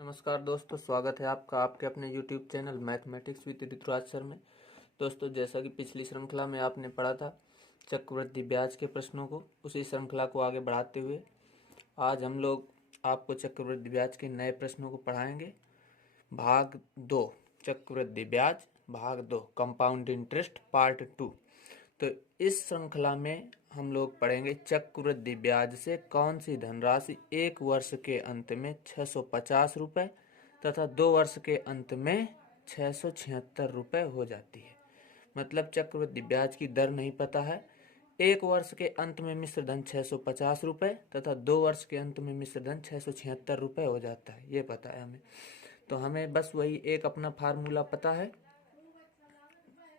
नमस्कार दोस्तों, स्वागत है आपका आपके अपने YouTube channel mathematics with Rituraj sir में। दोस्तों, जैसा कि पिछली श्रृंखला में आपने पढ़ा था चक्रवृद्धि ब्याज के प्रश्नों को, उसी श्रृंखला को आगे बढ़ाते हुए आज हम लोग आपको चक्रवृद्धि ब्याज के नए प्रश्नों को पढ़ाएंगे। भाग 2 चक्रवृद्धि ब्याज भाग 2 कंपाउंड इंटरेस्ट पार्ट 2। तो इस श्रृंखला में हम लोग पढ़ेंगे चक्रवृद्धि ब्याज से कौन सी धनराशि एक वर्ष के अंत में 650 रुपये तथा 2 वर्ष के अंत में 676 रुपये हो जाती है। मतलब चक्रवृद्धि ब्याज की दर नहीं पता है, एक वर्ष के अंत में मिश्र धन 650 रुपये तथा 2 वर्ष के अंत में मिश्र धन 676 रुपये हो जाता है, ये पता है हमें। तो हमें बस वही एक अपना फार्मूला पता है,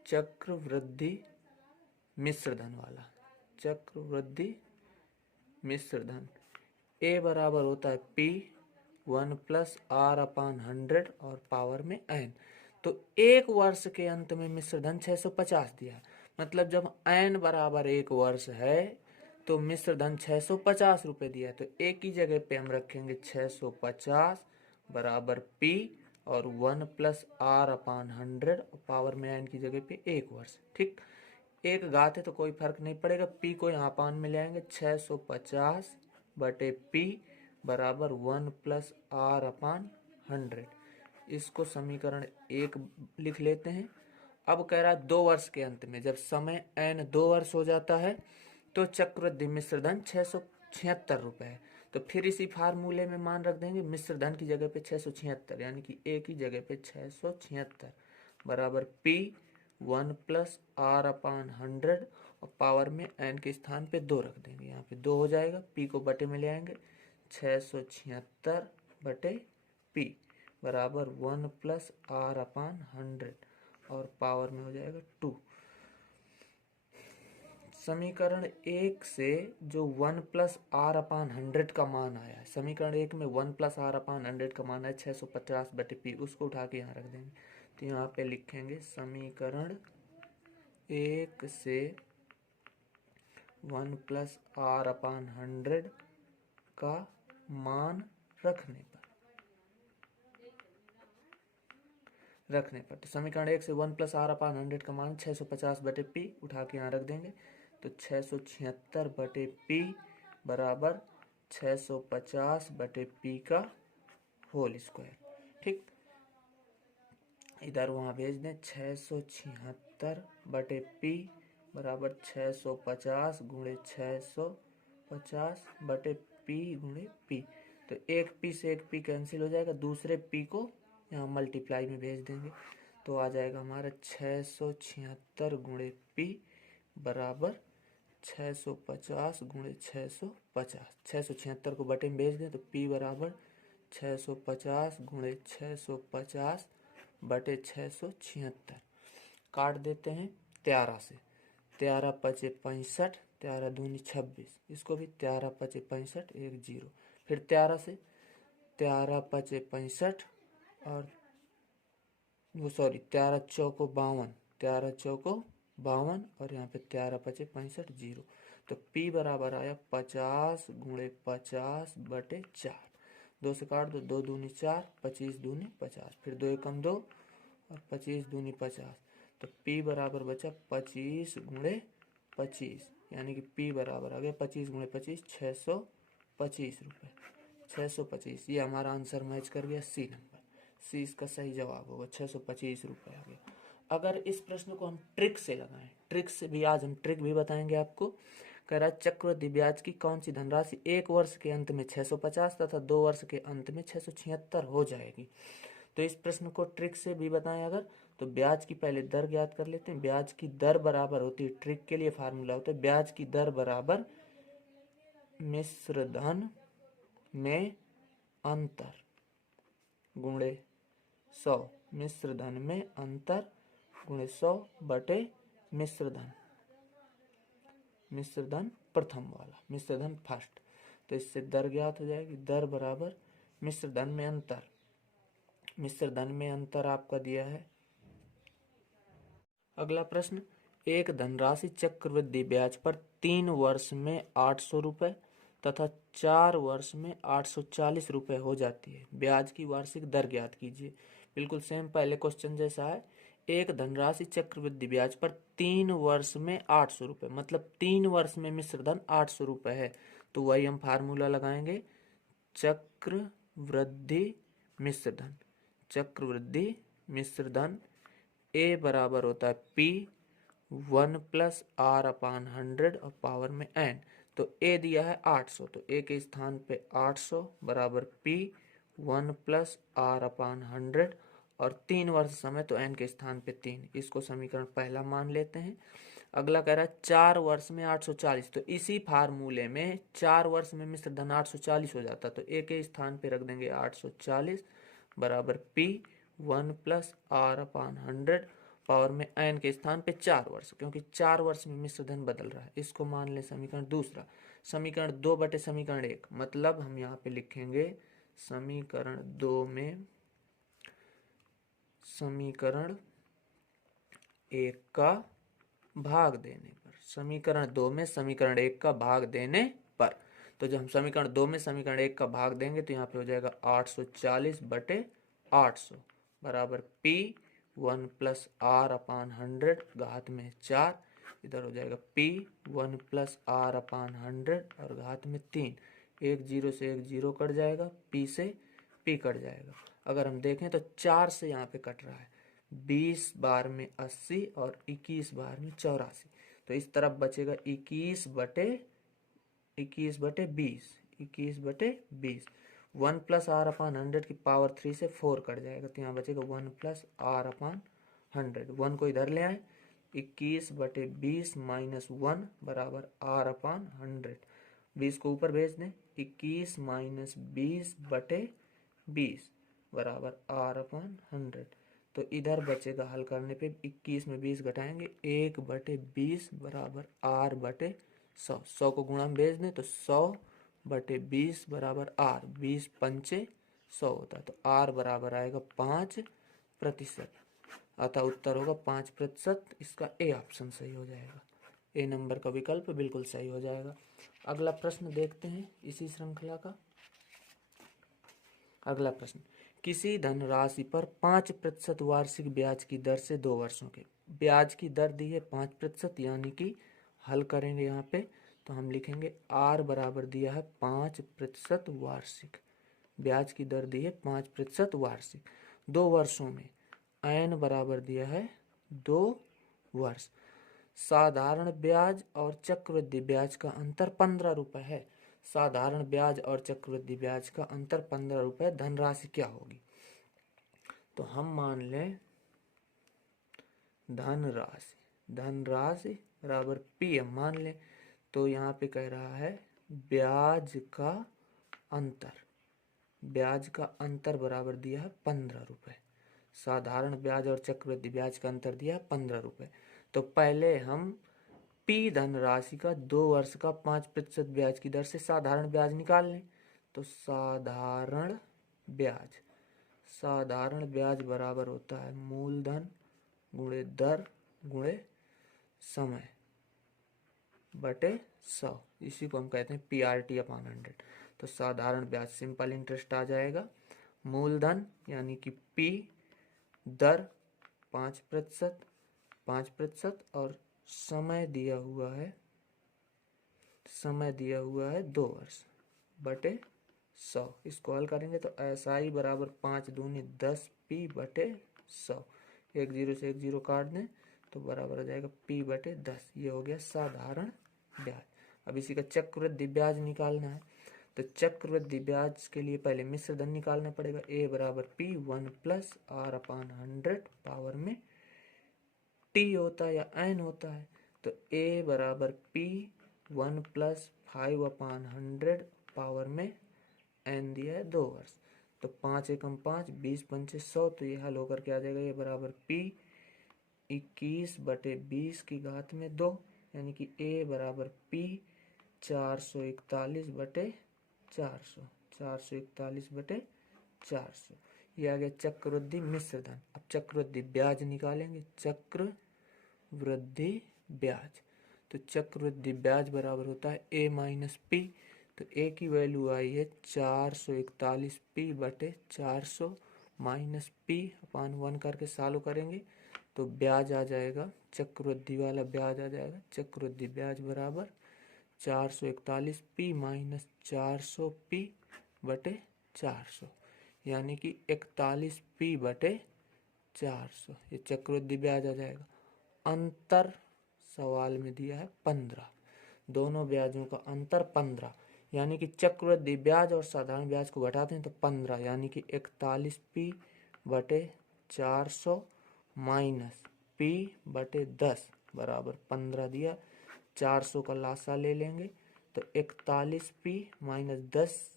चक्रवृद्धि मिश्र धन वाला। चक्रवृद्धि मिश्र धन ए बराबर होता है P 1 + R/100 और पावर में n। तो एक वर्ष के अंत में मिश्र धन 650 दिया, मतलब जब n बराबर एक वर्ष है तो मिश्र धन 650 रुपये दिया, तो एक ही जगह पे हम रखेंगे 650 बराबर P और 1 + R/100 और पावर में n की जगह पे एक वर्ष। ठीक, एक घात है तो कोई फर्क नहीं पड़ेगा, P को यहाँ पान में ले आएंगे, 650 बटे P बराबर 1 + R/100। इसको समीकरण 1 लिख लेते हैं। अब कह रहा है 2 वर्ष के अंत में, जब समय n 2 वर्ष हो जाता है तो चक्रवृद्धि मिश्र धन 676 रुपये है। तो फिर इसी फार्मूले में मान रख देंगे, मिश्र धन की जगह पे 676, यानी कि एक ही जगह पे 676 बराबर P 1 + R/100 और पावर में n के स्थान पे 2 रख देंगे, यहाँ पे 2 हो जाएगा। P को बटे में ले आएंगे, 676 बटे P बराबर 1 + R/100 और पावर में हो जाएगा 2। समीकरण 1 से जो 1 + R/100 का मान आया है, समीकरण 1 में 1 + R/100 का मान है 650 बटे P, उसको उठा के यहाँ रख देंगे। तो यहाँ पे लिखेंगे समीकरण 1 से 1 + R/100 का मान रखने पर तो समीकरण 1 से 1 + R/100 का मान 650 बटे P उठा के यहाँ रख देंगे, तो 676 बटे P बराबर 650 बटे P का होल स्क्वायर। ठीक, इधर वहाँ भेज दें, 676 बटे P बराबर 650 गुणे 650 बटे P गुणे P। तो एक P से एक P कैंसिल हो जाएगा, दूसरे P को यहाँ मल्टीप्लाई में भेज देंगे, तो आ जाएगा हमारा 676 गुणे P बराबर 650 गुणे 650। 676 को बटे में भेज दें तो P बराबर 650 गुणे 650 बटे 676। काट देते हैं 13 से, 13 × 5 = 65, 13 दूनी 26, इसको भी 13 × 5 = 65, 1 0। फिर 13 से, 13 × 5 = 65 और 13 चौको 52, 13 चौको 52 और यहाँ पे 13 × 5 = 65, 0। तो P बराबर आया 50 गुणे 50 बटे 4। 2 से काट दो, 2 दूनी 4, 25 दूनी 50, फिर 2 एकम 2 और 25 दूनी 50। तो P बराबर बचा 25 गुणे 25, यानी कि P बराबर आ गया 25 गुणे 25 625 रुपये। 625 ये हमारा आंसर मैच कर गया, सी नंबर। सी इसका सही जवाब होगा, 625 रुपये आ गया। अगर इस प्रश्न को हम ट्रिक से लगाएं, ट्रिक से भी आज हम ट्रिक भी बताएंगे आपको। कह रहा है चक्रवृद्धि ब्याज की कौन सी धनराशि एक वर्ष के अंत में 650 तथा 2 वर्ष के अंत में 676 हो जाएगी। तो इस प्रश्न को ट्रिक से भी बताएं अगर, तो ब्याज की पहले दर ज्ञात कर लेते हैं। ब्याज की दर बराबर होती है, ट्रिक के लिए फार्मूला होता है, ब्याज की दर बराबर मिश्र धन में अंतर गुणे 100, मिश्र धन में अंतर गुणे 100 बटे मिश्र धन प्रथम वाला, मिश्र धन फर्स्ट। तो इससे दर ज्ञात हो जाएगी, दर बराबर मिश्र धन में अंतर, मिश्र धन में अंतर आपका दिया है। अगला प्रश्न, एक धनराशि चक्रवृद्धि ब्याज पर 3 वर्ष में 800 रुपये तथा 4 वर्ष में 840 रुपये हो जाती है। ब्याज की वार्षिक दर ज्ञात कीजिए। बिल्कुल सेम पहले क्वेश्चन जैसा है। एक धनराशि चक्रवृद्धि ब्याज पर 3 वर्ष में 800 रुपये, मतलब 3 वर्ष में मिश्र धन 800 रुपये है। तो वही हम फार्मूला लगाएंगे, चक्रवृद्धि मिश्र धन। चक्रवृद्धि मिश्र धन ए बराबर होता है P 1 प्लस आर अपान 100 और पावर में n। तो ए दिया है 800, तो ए के स्थान पे 800 बराबर P 1 प्लस आर अपान 100 और 3 वर्ष समय, तो n के स्थान पे 3। इसको समीकरण पहला मान लेते हैं। अगला कह रहा है 4 वर्ष में 840, तो इसी फार्मूले में 4 वर्ष में मिश्र धन 840 हो जाता, तो ए के स्थान पे रख देंगे 840 बराबर P 1 plus R upon 100 power में n के स्थान पे 4 वर्ष, क्योंकि 4 वर्ष में मिश्र धन बदल रहा है। इसको मान ले समीकरण दूसरा। समीकरण 2 बटे समीकरण 1, मतलब हम यहाँ पे लिखेंगे समीकरण 2 में समीकरण 1 का भाग देने पर। समीकरण 2 में समीकरण 1 का भाग देने पर, तो जब हम समीकरण 2 में समीकरण 1 का भाग देंगे तो यहाँ पे हो जाएगा 840 बटे 800 बराबर P 1 प्लस आर अपान 100 घात में 4, इधर हो जाएगा P 1 प्लस आर अपान 100 और घात में 3। एक जीरो से एक जीरो कट जाएगा, P से P कट जाएगा। अगर हम देखें तो 4 से यहाँ पे कट रहा है, 20 बार में 80 और 21 बार में 84, तो इस तरफ बचेगा 21 बटे 20। 1 प्लस आर अपान 100 की पावर 3 से 4 कट जाएगा, तो यहाँ बचेगा 1 प्लस आर अपान 100। 1 को इधर ले आए, 21 बटे 20 माइनस 1 बराबर आर अपान 100। 20 को ऊपर भेज दें, 21 माइनस 20 बटे 20 बराबर आर अपान 100। तो इधर बचेगा हल करने पे 21 में 20 घटाएंगे, 1 बटे 20 बराबर आर बटे 100। 100 को गुणा में भेज दें तो 100 बटे 20 बराबर आर, 20 पंचे 100 होता है, तो आर बराबर आएगा 5%। अतः उत्तर होगा 5%। इसका ए ऑप्शन सही हो जाएगा। ए नंबर का विकल्प बिल्कुल सही हो जाएगा। अगला प्रश्न देखते हैं इसी श्रृंखला का। अगला प्रश्न, किसी धनराशि पर 5% वार्षिक ब्याज की दर से 2 वर्षों के ब्याज की दर दी है 5%, यानी कि हल करेंगे यहाँ पे तो हम लिखेंगे आर बराबर दिया है 5% वार्षिक, ब्याज की दर दी है 5% वार्षिक 2 वर्षों में, एन बराबर दिया है 2 वर्ष। साधारण ब्याज और चक्रवृद्धि ब्याज का अंतर 15 रुपये है। साधारण ब्याज और चक्रवृद्धि ब्याज का अंतर 15 रुपये, धनराशि क्या होगी? तो हम मान लें धनराशि बराबर पी हम मान लें, तो यहाँ पे कह रहा है ब्याज का अंतर बराबर दिया है 15 रुपये। साधारण ब्याज और चक्रवृद्धि ब्याज का अंतर दिया है 15 रुपये। तो पहले हम पी धनराशि का 2 वर्ष का 5% ब्याज की दर से साधारण ब्याज निकाल लें। तो साधारण ब्याज बराबर होता है मूलधन गुणे दर गुणे समय बटे 100, इसी को हम कहते हैं PRT अपान 100। तो साधारण ब्याज सिंपल इंटरेस्ट आ जाएगा, मूलधन यानी कि P, दर 5% और समय दिया हुआ है 2 वर्ष बटे 100। इसको हल करेंगे तो SI बराबर 5 दूनी 10 P बटे 100, एक जीरो से एक जीरो काट दें तो बराबर हो जाएगा P बटे 10। ये हो गया साधारण ब्याज। अब इसी का चक्रवृद्धि ब्याज निकालना है, तो चक्रवृद्धि ब्याज के लिए पहले मिश्र धन निकालना पड़ेगा। A बराबर P 1 plus R upon 100 power में T होता है या N होता है, तो A बराबर P 1 प्लस 5 अपान 100 पावर में N दिया है 2 वर्ष। तो 5 एकम 5, 20 पंचे 100, तो ये हल होकर के आ जाएगा ये बराबर P 21 बटे 20 की घात में 2, यानी कि A बराबर P 441 बटे 400। ये आ गया चक्रवृद्धि मिश्र धन। अब चक्रवृद्धि ब्याज निकालेंगे, चक्रवृद्धि ब्याज, तो चक्रवृद्धि ब्याज बराबर होता है A माइनस P, तो ए की वैल्यू आई है 441p/400 माइनस पी अपान 1 करके सॉल्व करेंगे तो ब्याज आ जाएगा, चक्रवृद्धि वाला ब्याज आ जाएगा। चक्रवृद्धि ब्याज बराबर 441p माइनस 400p/400 यानी कि 41p/400 ये चक्रवृद्धि ब्याज आ जाएगा। अंतर सवाल में दिया है 15, दोनों ब्याजों का अंतर 15 यानी कि चक्रवृद्धि ब्याज और साधारण ब्याज को घटाते हैं तो 15 यानी कि 41p/400 माइनस p/10 बराबर 15 दिया। 400 का लासा ले लेंगे तो 41p माइनस 10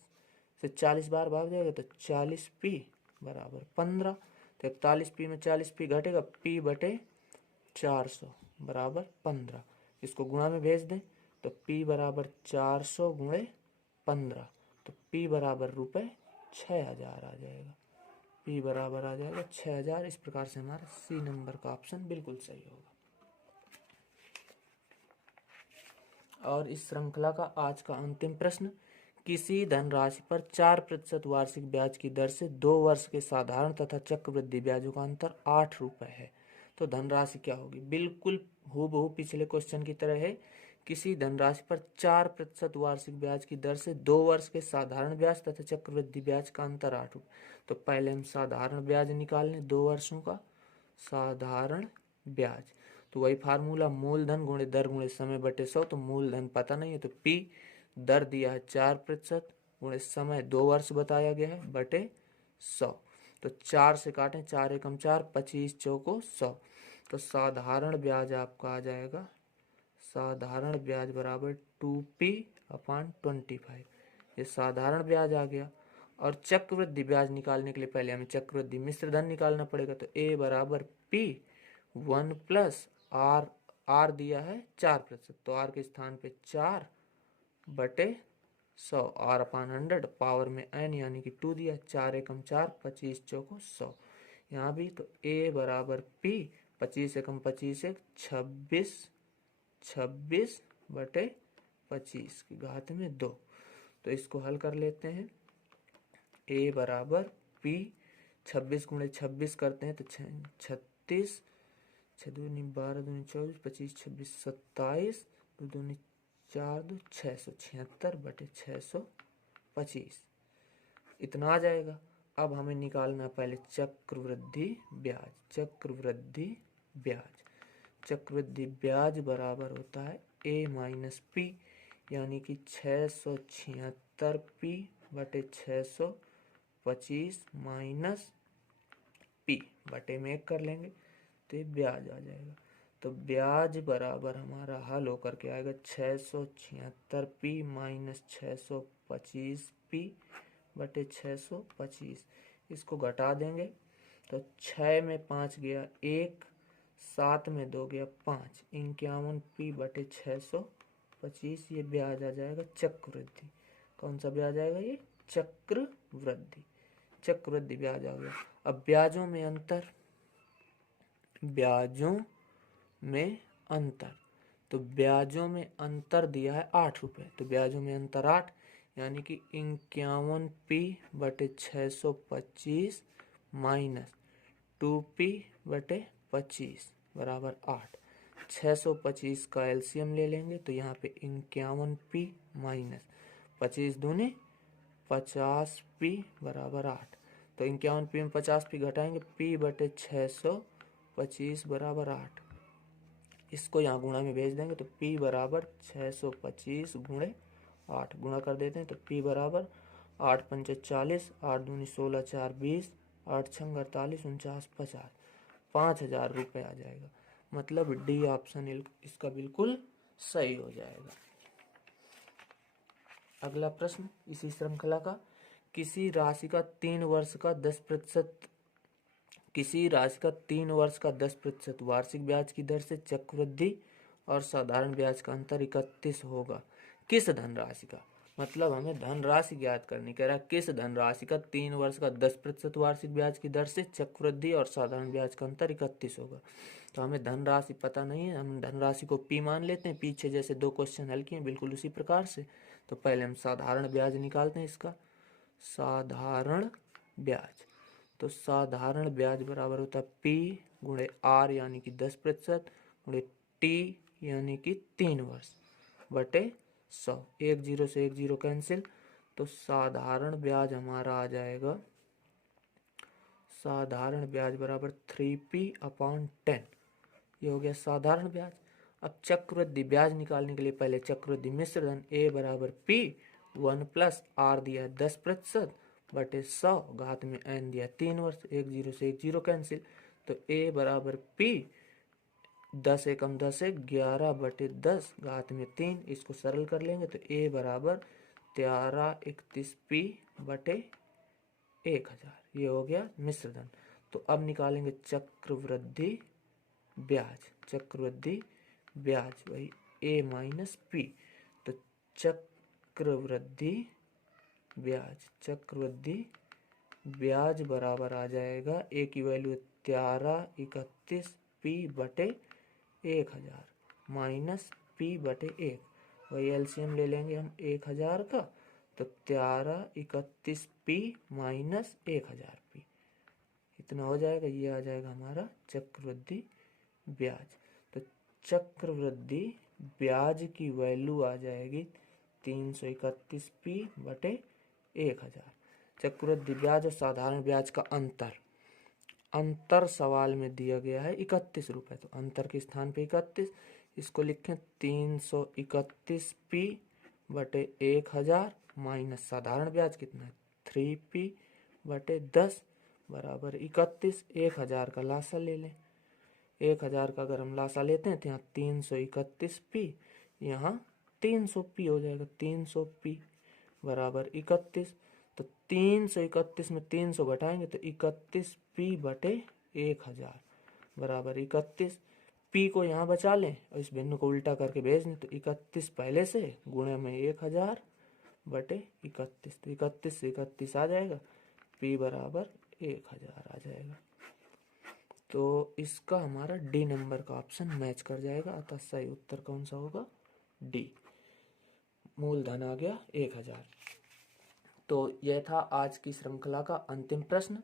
से 40 बार भाग जाएगा तो 40p बराबर 15। तो 41p में 40p घटेगा, p/400 बराबर 15। इसको गुणा में भेज दें तो p बराबर 400 गुणे 15 तो p बराबर रुपये 6000 आ जाएगा। p बराबर आ जाएगा 6000। इस प्रकार से हमारा सी नंबर का ऑप्शन बिल्कुल सही होगा। और इस श्रृंखला का आज का अंतिम प्रश्न, किसी धनराशि पर 4% वार्षिक ब्याज की दर से 2 वर्ष के साधारण तथा चक्रवृद्धि ब्याजों का अंतर 8 रुपये है तो धनराशि क्या होगी। बिल्कुल हूबहू पिछले क्वेश्चन की तरह है। किसी धनराशि पर 4% वार्षिक ब्याज की दर से 2 वर्ष के साधारण ब्याज तथा चक्रवृद्धि ब्याज का अंतर 8 रुपये। तो पहले हम साधारण ब्याज निकाल लें, 2 वर्षों का साधारण ब्याज। तो वही फार्मूला, मूलधन गुणे दर गुणे समय बटे 100। तो मूलधन पता नहीं है तो p दर दिया है 4% गुणे समय 2 वर्ष बताया गया है बटे 100। तो 4 से काटें, 4 एकम 4, 25 चौको 100। तो साधारण ब्याज आपका आ जाएगा, साधारण ब्याज बराबर 2p/25। ये साधारण ब्याज आ गया। और चक्रवृद्धि ब्याज निकालने के लिए पहले हमें चक्रवृद्धि मिश्र धन निकालना पड़ेगा। तो a बराबर p 1 प्लस r, r दिया है 4% तो r के स्थान पे 4/100, r/100 पावर में n यानी कि 2 दिया। 4 एकम 4, 25 चौको 100। यहाँ भी तो a बराबर p 25 एकम 25 एक 26/25 की घात में 2। तो इसको हल कर लेते हैं। a बराबर p 26 गुणे 26 करते हैं तो 36, 6 दूनी 12 दूनी 24, 25 26 27, 2 दूनी 4 2 676/625 इतना आ जाएगा। अब हमें निकालना पहले चक्रवृद्धि ब्याज। चक्रवृद्धि ब्याज, चक्रवृद्धि ब्याज बराबर होता है a माइनस p यानी कि 676p/625 माइनस p बटे में 1 कर लेंगे तो ये ब्याज आ जाएगा। तो ब्याज बराबर हमारा हल होकर के आएगा 676p माइनस 625p/625। इसको घटा देंगे तो 6 में 5 गया 1, 7 में 2 गया 5, 51p/625। ये ब्याज आ जाएगा चक्रवृद्धि। कौन सा ब्याज आएगा ये? चक्रवृद्धि। चक्रवृद्धि ब्याज आ गया। अब ब्याजों में अंतर, ब्याजों में अंतर, तो ब्याजों में अंतर दिया है 8 रुपये तो ब्याजों में अंतर 8 यानी कि 51p/625 माइनस 2p/25 बराबर 8। 625 का एलसीएम ले लेंगे तो यहाँ पे 51p माइनस 25 दूनी 50p बराबर 8। तो 51p में 50p घटाएंगे, p/625 बराबर 8। इसको यहाँ गुणा में भेज देंगे तो p बराबर 625 गुणे 8 गुणा कर देते हैं तो p बराबर 8 पंचे 40, 8 दूनी 16, 4 20, 8 छंग 48, 49 50, 5000 रुपये आ जाएगा। मतलब डी ऑप्शन इसका बिल्कुल सही हो जाएगा। अगला प्रश्न इसी श्रृंखला का, किसी राशि का 3 वर्ष का 10% वार्षिक ब्याज की दर से चक्रवृद्धि और साधारण ब्याज का अंतर 31 होगा। किस धनराशि का, मतलब हमें धनराशि ज्ञात करनी, कह रहा है किस धनराशि का 3 वर्ष का 10% वार्षिक ब्याज की दर से चक्रवृद्धि और साधारण ब्याज का अंतर 31 होगा। तो हमें धनराशि पता नहीं है, हम धनराशि को p मान लेते हैं। पीछे जैसे 2 क्वेश्चन हल किए बिल्कुल उसी प्रकार से। तो पहले हम साधारण ब्याज निकालते हैं इसका, साधारण ब्याज। तो साधारण ब्याज बराबर होता है P गुणे R यानी कि 10% गुणे T यानी कि 3 वर्ष बटे 100। 1 0 से 1 0 कैंसिल, तो साधारण ब्याज हमारा आ जाएगा, साधारण ब्याज बराबर 3P/10। ये हो गया साधारण ब्याज। अब चक्रवृद्धि ब्याज निकालने के लिए पहले चक्रवृद्धि मिश्र धन A बराबर P 1 प्लस R दिया 10% बटे 100 घात में n दिया 3 वर्ष। 1 0 से 1 0 कैंसिल, तो A बराबर P 10 एकम 10 है 11 बटे 10 घात में 3। इसको सरल कर लेंगे तो A बराबर 1331P बटे 1000। ये हो गया मिश्र धन। तो अब निकालेंगे चक्रवृद्धि ब्याज, चक्रवृद्धि ब्याज वही A माइनस P। तो चक्रवृद्धि ब्याज, चक्रवृद्धि ब्याज बराबर आ जाएगा A की वैल्यू 1331P बटे 1000 माइनस P बटे 1। वही एलसीएम ले लेंगे हम 1000 का, तो 1331P माइनस 1000P इतना हो जाएगा। ये आ जाएगा हमारा चक्रवृद्धि ब्याज। तो चक्रवृद्धि ब्याज की वैल्यू आ जाएगी 331P बटे 1000। चक्रवृद्धि ब्याज और साधारण ब्याज का अंतर सवाल में दिया गया है 31 रुपये। तो अंतर के स्थान पे 31, इसको लिखें 331P बटे 1000 माइनस साधारण ब्याज कितना है 3P बटे 10 बराबर 31। 1000 का लासा ले लें, 1000 का अगर हम लासा लेते हैं तो यहाँ 331P, यहाँ 300P हो जाएगा। 300P बराबर 31। तो 331 में 300 घटाएंगे तो 31P बटे 1000 बराबर 31। P को यहाँ बचा लें और इस भिन्न को उल्टा करके भेज दें तो 31 पहले से गुणे में 1000 बटे 31। तो 31 से 31 आ जाएगा, P बराबर 1000 आ जाएगा। तो इसका हमारा डी नंबर का ऑप्शन मैच कर जाएगा, अतः सही उत्तर कौन सा होगा, डी। मूलधन आ गया 1000। तो यह था आज की श्रृंखला का अंतिम प्रश्न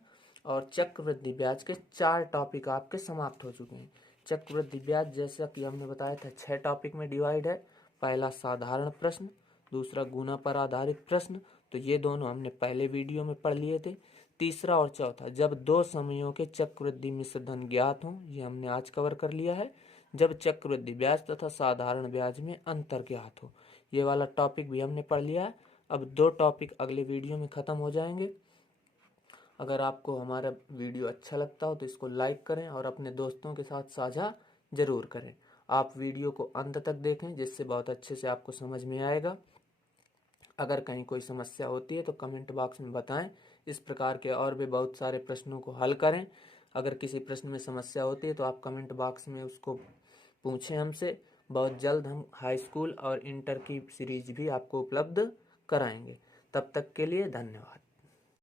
और चक्रवृद्धि ब्याज के 4 टॉपिक आपके समाप्त हो चुके हैं। चक्रवृद्धि ब्याज जैसा कि हमने बताया था 6 टॉपिक में डिवाइड है। पहला साधारण प्रश्न, दूसरा गुणा पर आधारित प्रश्न, तो ये दोनों हमने पहले वीडियो में पढ़ लिए थे। तीसरा और चौथा, जब 2 समयों के चक्रवृद्धि मिश्र धन ज्ञात हों, ये हमने आज कवर कर लिया है। जब चक्रवृद्धि ब्याज तथा साधारण ब्याज में अंतर ज्ञात हो, ये वाला टॉपिक भी हमने पढ़ लिया है। अब 2 टॉपिक अगले वीडियो में ख़त्म हो जाएंगे। अगर आपको हमारा वीडियो अच्छा लगता हो तो इसको लाइक करें और अपने दोस्तों के साथ साझा जरूर करें। आप वीडियो को अंत तक देखें, जिससे बहुत अच्छे से आपको समझ में आएगा। अगर कहीं कोई समस्या होती है तो कमेंट बॉक्स में बताएं। इस प्रकार के और भी बहुत सारे प्रश्नों को हल करें। अगर किसी प्रश्न में समस्या होती है तो आप कमेंट बॉक्स में उसको पूछें हमसे। बहुत जल्द हम हाई स्कूल और इंटर की सीरीज भी आपको उपलब्ध कराएंगे। तब तक के लिए धन्यवाद।